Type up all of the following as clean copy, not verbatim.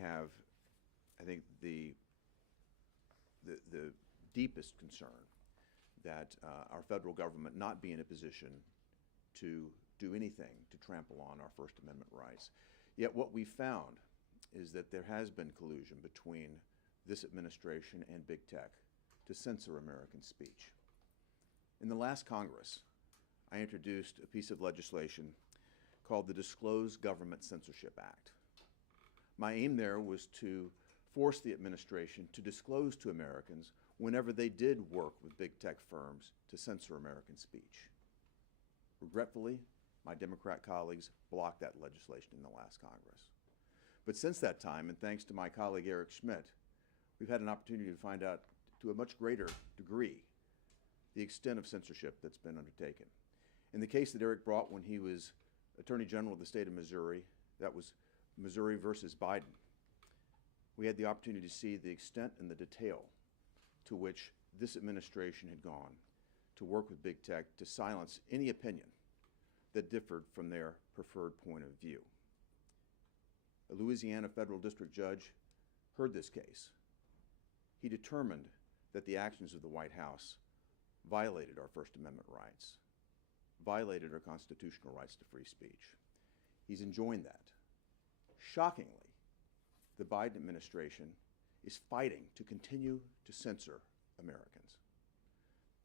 have, I think, the deepest concern that our federal government not be in a position to do anything to trample on our First Amendment rights. Yet what we found is that there has been collusion between this administration and big tech to censor American speech. In the last Congress, I introduced a piece of legislation called the Disclosed Government Censorship Act. My aim there was to force the administration to disclose to Americans whenever they did work with big tech firms to censor American speech. Regretfully, my Democrat colleagues blocked that legislation in the last Congress. But since that time, and thanks to my colleague Eric Schmidt, we've had an opportunity to find out to a much greater degree the extent of censorship that's been undertaken. In the case that Eric brought when he was Attorney General of the state of Missouri, that was Missouri versus Biden, we had the opportunity to see the extent and the detail to which this administration had gone to work with big tech to silence any opinion that differed from their preferred point of view. A Louisiana federal district judge heard this case. He determined that the actions of the White House violated our First Amendment rights, violated our constitutional rights to free speech. He's enjoined that. Shockingly, the Biden administration is fighting to continue to censor Americans.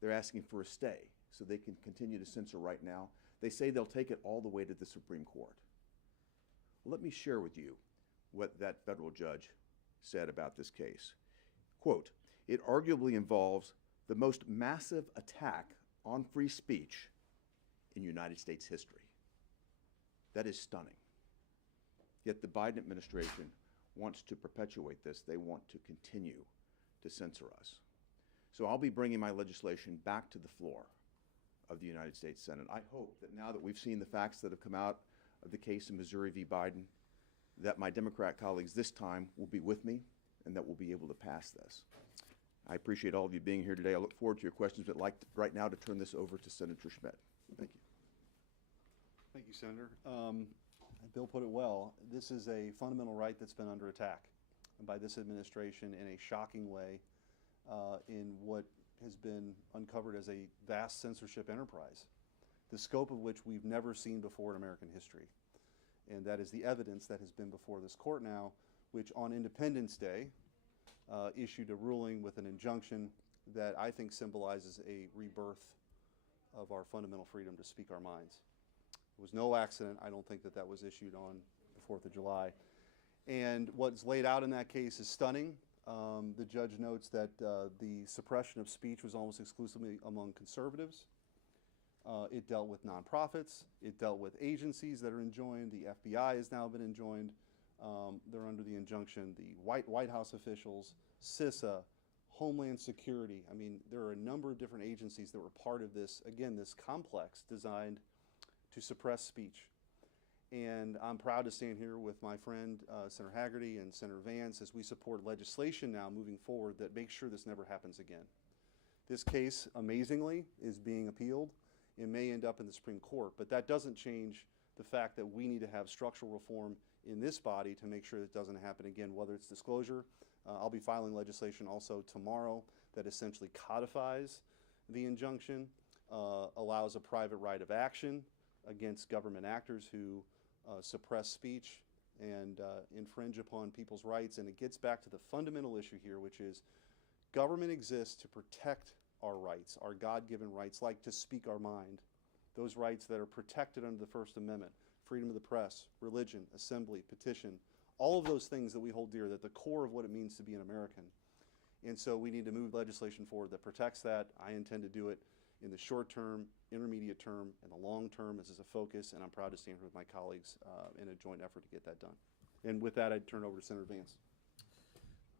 They're asking for a stay so they can continue to censor right now. They say they'll take it all the way to the Supreme Court. Let me share with you what that federal judge said about this case. Quote, "It arguably involves the most massive attack on free speech in United States history." That is stunning. Yet the Biden administration wants to perpetuate this. They want to continue to censor us. So I'll be bringing my legislation back to the floor of the United States Senate. I hope that now that we've seen the facts that have come out of the case in Missouri v. Biden, that my Democrat colleagues this time will be with me and that we'll be able to pass this. I appreciate all of you being here today. I look forward to your questions, but I'd like right now to turn this over to Senator Schmidt. Thank you. Thank you, Senator. Bill put it well. This is a fundamental right that's been under attack by this administration in a shocking way in what has been uncovered as a vast censorship enterprise, the scope of which we've never seen before in American history. And that is the evidence that has been before this court now, which on Independence Day issued a ruling with an injunction that I think symbolizes a rebirth of our fundamental freedom to speak our minds. It was no accident. I don't think that that was issued on the 4th of July. And what's laid out in that case is stunning. The judge notes that the suppression of speech was almost exclusively among conservatives. It dealt with nonprofits. It dealt with agencies that are enjoined. The FBI has now been enjoined. They're under the injunction. The White House officials, CISA, Homeland Security. I mean, there are a number of different agencies that were part of this, again, this complex designed to suppress speech. And I'm proud to stand here with my friend, Senator Hagerty and Senator Vance, as we support legislation now moving forward that makes sure this never happens again. This case, amazingly, is being appealed. It may end up in the Supreme Court, but that doesn't change the fact that we need to have structural reform in this body to make sure that doesn't happen again, whether it's disclosure. I'll be filing legislation also tomorrow that essentially codifies the injunction, allows a private right of action against government actors who suppress speech and infringe upon people's rights. And it gets back to the fundamental issue here, which is government exists to protect our rights, our God-given rights, like to speak our mind, those rights that are protected under the First Amendment, freedom of the press, religion, assembly, petition, all of those things that we hold dear, that the core of what it means to be an American. And so we need to move legislation forward that protects that. I intend to do it in the short term, intermediate term, and the long term. This is a focus, and I'm proud to stand here with my colleagues in a joint effort to get that done. And with that, I'd turn over to Senator Vance.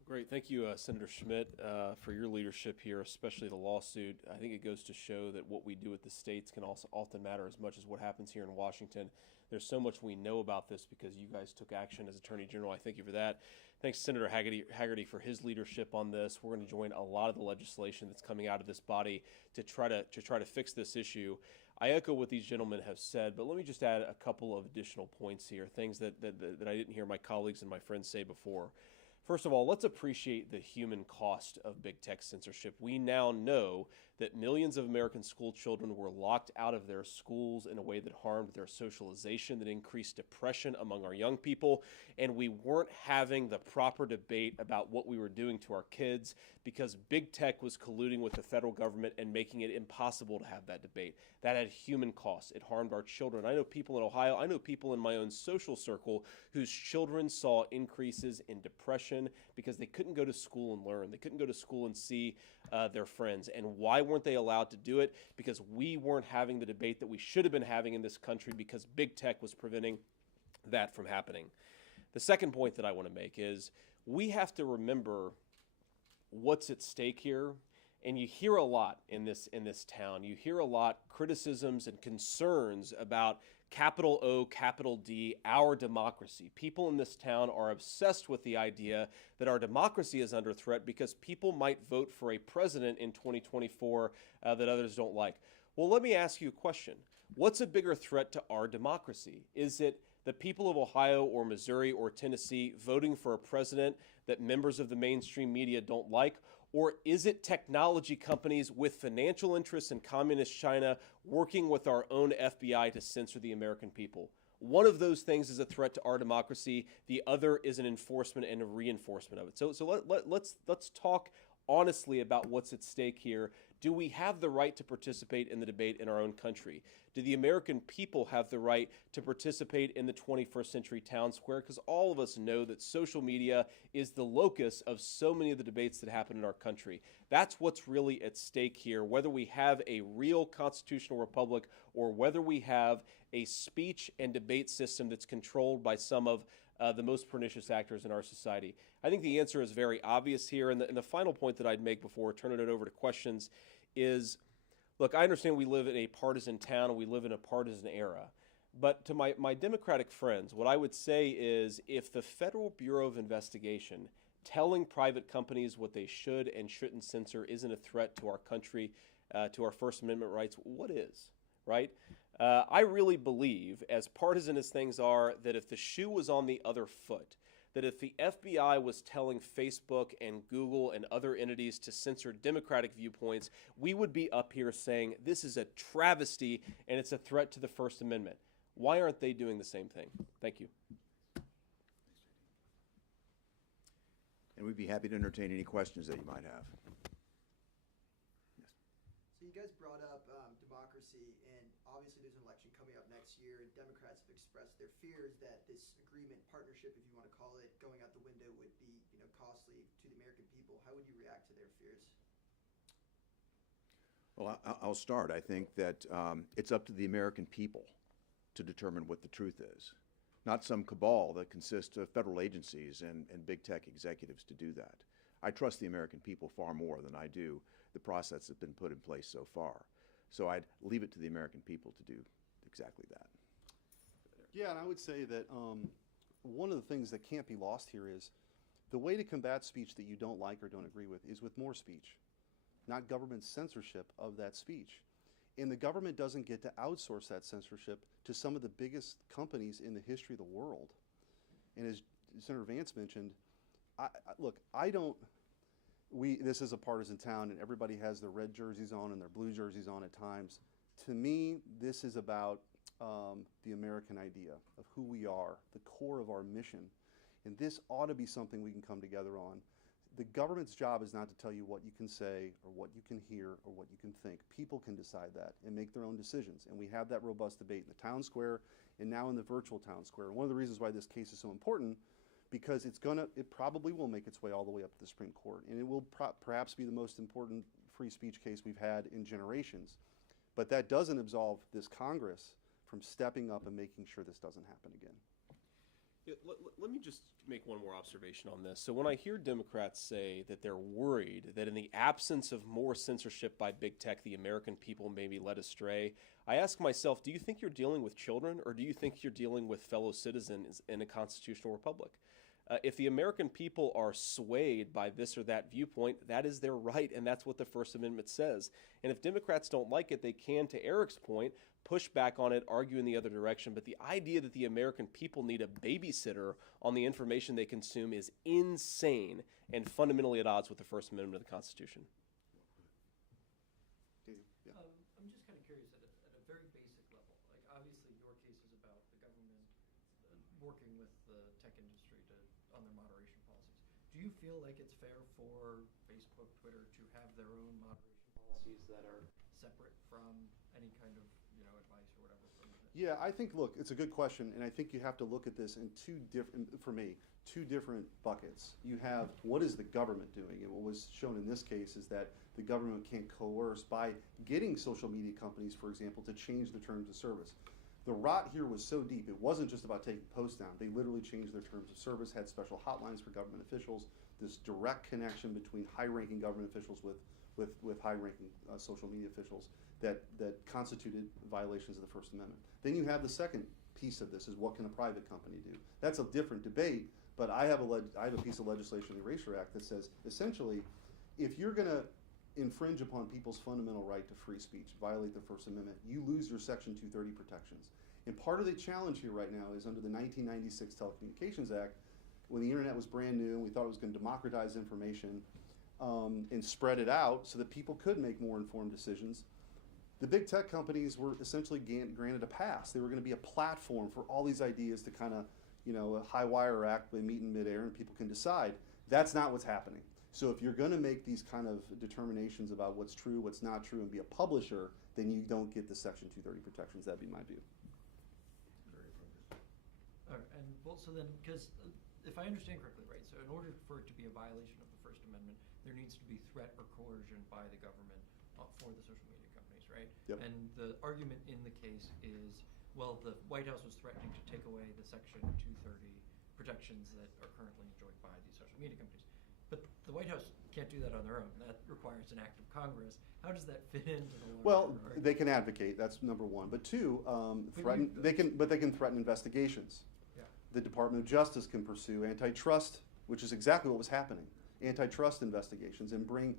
Great. Thank you, Senator Schmidt, for your leadership here, especially the lawsuit. I think it goes to show that what we do with the states can also often matter as much as what happens here in Washington. There's so much we know about this because you guys took action as Attorney General. I thank you for that. Thanks, Senator Hagerty, for his leadership on this. We're going to join a lot of the legislation that's coming out of this body to try to fix this issue. I echo what these gentlemen have said, but let me just add a couple of additional points here, things that I didn't hear my colleagues and my friends say before. First of all, let's appreciate the human cost of big tech censorship. We now know that millions of American school children were locked out of their schools in a way that harmed their socialization, that increased depression among our young people, and we weren't having the proper debate about what we were doing to our kids because big tech was colluding with the federal government and making it impossible to have that debate. That had human costs. It harmed our children. I know people in Ohio, I know people in my own social circle whose children saw increases in depression because they couldn't go to school and learn. They couldn't go to school and see their friends. And why weren't they allowed to do it? Because we weren't having the debate that we should have been having in this country because big tech was preventing that from happening. The second point that I want to make is we have to remember what's at stake here. And you hear a lot in this town. You hear a lot criticisms and concerns about capital O, capital D, our democracy. People in this town are obsessed with the idea that our democracy is under threat because people might vote for a president in 2024 that others don't like. Well, let me ask you a question. What's a bigger threat to our democracy? Is it the people of Ohio or Missouri or Tennessee voting for a president that members of the mainstream media don't like? Or is it technology companies with financial interests in communist China working with our own FBI to censor the American people? One of those things is a threat to our democracy. The other is an enforcement and a reinforcement of it. So let's talk honestly about what's at stake here. Do we have the right to participate in the debate in our own country? Do the American people have the right to participate in the 21st century town square? Because all of us know that social media is the locus of so many of the debates that happen in our country. That's what's really at stake here, whether we have a real constitutional republic or whether we have a speech and debate system that's controlled by some of the most pernicious actors in our society. I think the answer is very obvious here. And the final point that I'd make before turning it over to questions is, look, I understand we live in a partisan town and we live in a partisan era. But to my Democratic friends, what I would say is if the Federal Bureau of Investigation telling private companies what they should and shouldn't censor isn't a threat to our country, to our First Amendment rights, what is, right? I really believe, as partisan as things are, that if the shoe was on the other foot, that if the FBI was telling Facebook and Google and other entities to censor Democratic viewpoints, we would be up here saying this is a travesty and it's a threat to the First Amendment. Why aren't they doing the same thing? Thank you. And we'd be happy to entertain any questions that you might have. So you guys brought up democracy, and obviously there's an election coming up next year, and Democrats have expressed their fears that this agreement, partnership, if you want to call it, going out the window would be, costly to the American people. How would you react to their fears? Well, I'll start. I think that it's up to the American people to determine what the truth is, not some cabal that consists of federal agencies and big tech executives to do that. I trust the American people far more than I do the process that's been put in place so far. So I'd leave it to the American people to do exactly that. Yeah, and I would say that one of the things that can't be lost here is the way to combat speech that you don't like or don't agree with is with more speech, not government censorship of that speech. And the government doesn't get to outsource that censorship to some of the biggest companies in the history of the world. And as Senator Vance mentioned, this is a partisan town and everybody has their red jerseys on and their blue jerseys on at times. To me, this is about the American idea of who we are, the core of our mission. And this ought to be something we can come together on. The government's job is not to tell you what you can say or what you can hear or what you can think. People can decide that and make their own decisions. And we have that robust debate in the town square and now in the virtual town square. And one of the reasons why this case is so important, because it probably will make its way all the way up to the Supreme Court. And it will perhaps be the most important free speech case we've had in generations. But that doesn't absolve this Congress from stepping up and making sure this doesn't happen again. Yeah, let me just make one more observation on this. So when I hear Democrats say that they're worried that in the absence of more censorship by big tech, the American people may be led astray, I ask myself, do you think you're dealing with children or do you think you're dealing with fellow citizens in a constitutional republic? If the American people are swayed by this or that viewpoint, that is their right, and that's what the First Amendment says. And if Democrats don't like it, they can, to Eric's point, push back on it, argue in the other direction. But the idea that the American people need a babysitter on the information they consume is insane and fundamentally at odds with the First Amendment of the Constitution. I'm just kind of curious at a very basic level. Like, obviously, your case is about the government working with the tech industry on their moderation policies. Do you feel like it's fair for Facebook, Twitter to have their own moderation policies that are separate from any kind of advice or whatever from the Yeah, I think, look, it's a good question, and I think you have to look at this in two different buckets. You have, what is the government doing? And what was shown in this case is that the government can coerce by getting social media companies, for example, to change the terms of service. The rot here was so deep, it wasn't just about taking posts down. They literally changed their terms of service, had special hotlines for government officials, this direct connection between high-ranking government officials with high-ranking social media officials that constituted violations of the First Amendment. Then you have the second piece of this, is what can a private company do? That's a different debate, but I have a piece of legislation in the Erasure Act that says, essentially, if you're going to infringe upon people's fundamental right to free speech, violate the First Amendment, you lose your Section 230 protections. And part of the challenge here right now is under the 1996 Telecommunications Act, when the internet was brand new and we thought it was going to democratize information and spread it out so that people could make more informed decisions, the big tech companies were essentially granted a pass. They were going to be a platform for all these ideas to kind of, a high wire act, they meet in midair and people can decide. That's not what's happening. So if you're going to make these kind of determinations about what's true, what's not true, and be a publisher, then you don't get the Section 230 protections. That'd be my view. All right, and well, so then, because if I understand correctly, right, so in order for it to be a violation of the First Amendment, there needs to be threat or coercion by the government for the social media companies, right? Yep. And the argument in the case is, well, the White House was threatening to take away the Section 230 protections that are currently enjoyed by these social media companies. But the White House can't do that on their own. That requires an act of Congress. How does that fit into the larger Well, argument? they can advocate. That's number one. But two, they can threaten investigations. Yeah. The Department of Justice can pursue antitrust, which is exactly what was happening, antitrust investigations, and bring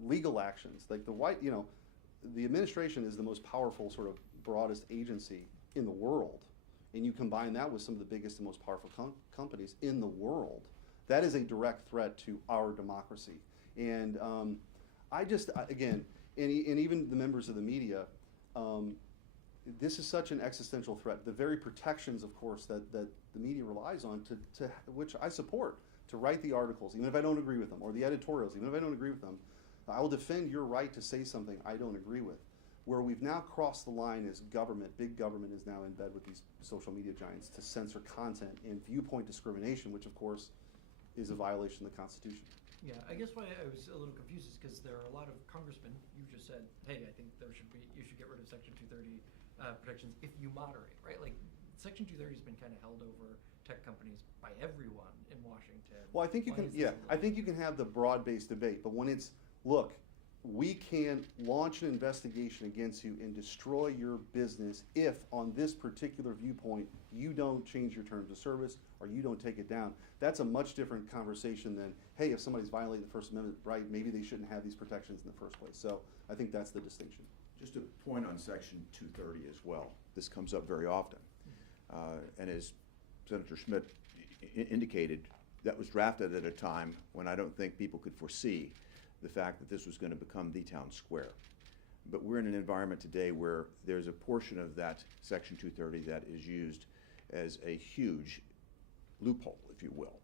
legal actions. Like the administration is the most powerful, sort of broadest agency in the world, and you combine that with some of the biggest and most powerful companies in the world. That is a direct threat to our democracy. And again, and even the members of the media, this is such an existential threat. The very protections, of course, that the media relies on, to which I support, to write the articles, even if I don't agree with them, or the editorials, even if I don't agree with them, I will defend your right to say something I don't agree with. Where we've now crossed the line is government, big government is now in bed with these social media giants to censor content and viewpoint discrimination, which of course is a violation of the Constitution. Yeah, I guess why I was a little confused is because there are a lot of congressmen. You just said, "Hey, I think you should get rid of Section 230 protections if you moderate," right? Like Section 230 has been kind of held over tech companies by everyone in Washington. Well, I think I think you can have the broad-based debate, but when it's, look, we can launch an investigation against you and destroy your business if, on this particular viewpoint, you don't change your terms of service or you don't take it down. That's a much different conversation than, hey, if somebody's violating the First Amendment right, maybe they shouldn't have these protections in the first place. So I think that's the distinction. Just a point on Section 230 as well. This comes up very often. And as Senator Schmidt indicated, that was drafted at a time when I don't think people could foresee the fact that this was going to become the town square. But we're in an environment today where there's a portion of that Section 230 that is used as a huge loophole, if you will.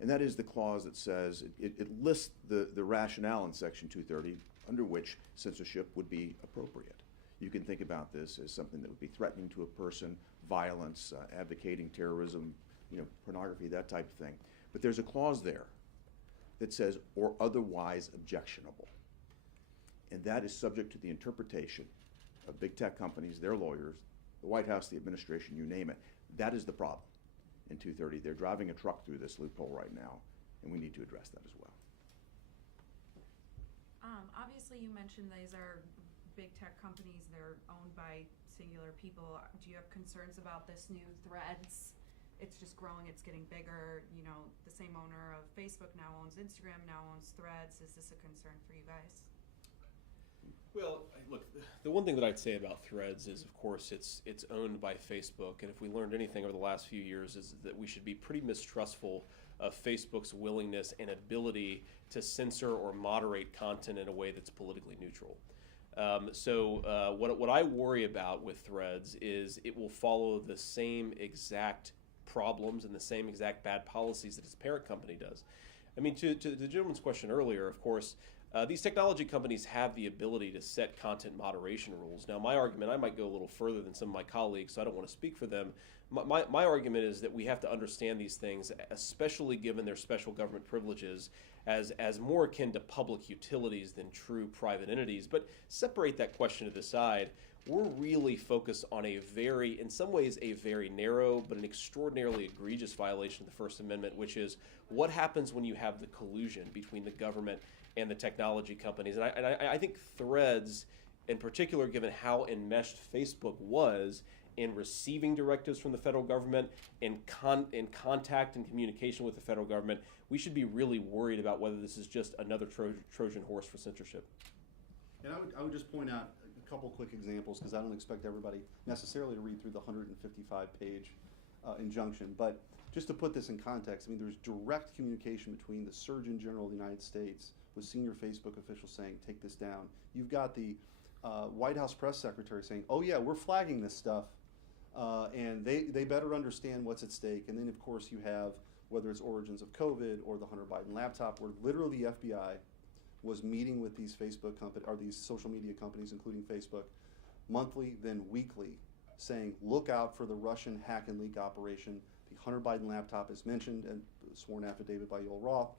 And that is the clause that says, it lists the rationale in Section 230 under which censorship would be appropriate. You can think about this as something that would be threatening to a person, violence, advocating terrorism, pornography, that type of thing. But there's a clause there that says, or otherwise objectionable. And that is subject to the interpretation of big tech companies, their lawyers, the White House, the administration, you name it. That is the problem in 230. They're driving a truck through this loophole right now, and we need to address that as well. Obviously, you mentioned these are big tech companies. They're owned by singular people. Do you have concerns about this new Threads it's just growing, it's getting bigger. You know, the same owner of Facebook now owns Instagram, now owns Threads. Is this a concern for you guys? Well, look, the one thing that I'd say about Threads is, of course, it's owned by Facebook, and if we learned anything over the last few years, is that we should be pretty mistrustful of Facebook's willingness and ability to censor or moderate content in a way that's politically neutral. What I worry about with Threads is it will follow the same exact problems and the same exact bad policies that its parent company does. I mean, to the gentleman's question earlier, of course, these technology companies have the ability to set content moderation rules. Now, my argument, I might go a little further than some of my colleagues, so I don't want to speak for them. My argument is that we have to understand these things, especially given their special government privileges, as more akin to public utilities than true private entities. But separate that question to the side. We're really focused on in some ways, a very narrow but an extraordinarily egregious violation of the First Amendment, which is what happens when you have the collusion between the government and the technology companies. And I think Threads, in particular, given how enmeshed Facebook was in receiving directives from the federal government, in contact and communication with the federal government, we should be really worried about whether this is just another Trojan horse for censorship. And I would just point out a couple quick examples, because I don't expect everybody necessarily to read through the 155-page injunction. But just to put this in context, I mean, there's direct communication between the Surgeon General of the United States with senior Facebook officials saying, take this down. You've got the White House press secretary saying, oh yeah, we're flagging this stuff, and they better understand what's at stake. And then, of course, you have, whether it's origins of COVID or the Hunter Biden laptop, where literally the FBI was meeting with these Facebook companies, or these social media companies, including Facebook, monthly, then weekly, saying, look out for the Russian hack and leak operation. The Hunter Biden laptop is mentioned, and sworn affidavit by Yoel Roth,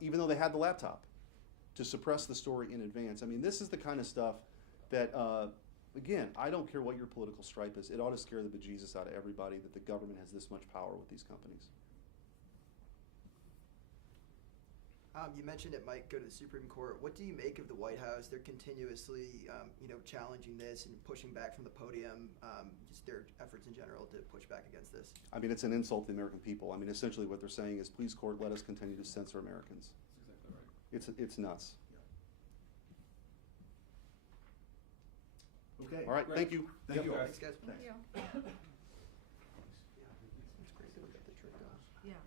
even though they had the laptop, to suppress the story in advance. I mean, this is the kind of stuff that, again, I don't care what your political stripe is. It ought to scare the bejesus out of everybody that the government has this much power with these companies. You mentioned it might go to the Supreme Court. What do you make of the White House? They're continuously, challenging this and pushing back from the podium, just their efforts in general to push back against this. I mean, it's an insult to the American people. I mean, essentially what they're saying is, please, court, let us continue to censor Americans. That's exactly right. It's nuts. Okay. All right, Great. thank you. Thank you all. Thanks, guys. Thank you. It's crazy to look at the trick down. Yeah.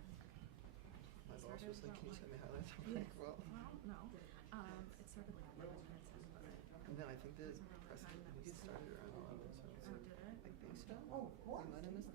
My boss was like, can you send me highlights? I'm Yeah. like, well, Well, no. It started like 11 minutes in, but and then I think the Doesn't really press, time I think it that. started around 11, so it's oh, did it? I think so. Oh, what? We might have missed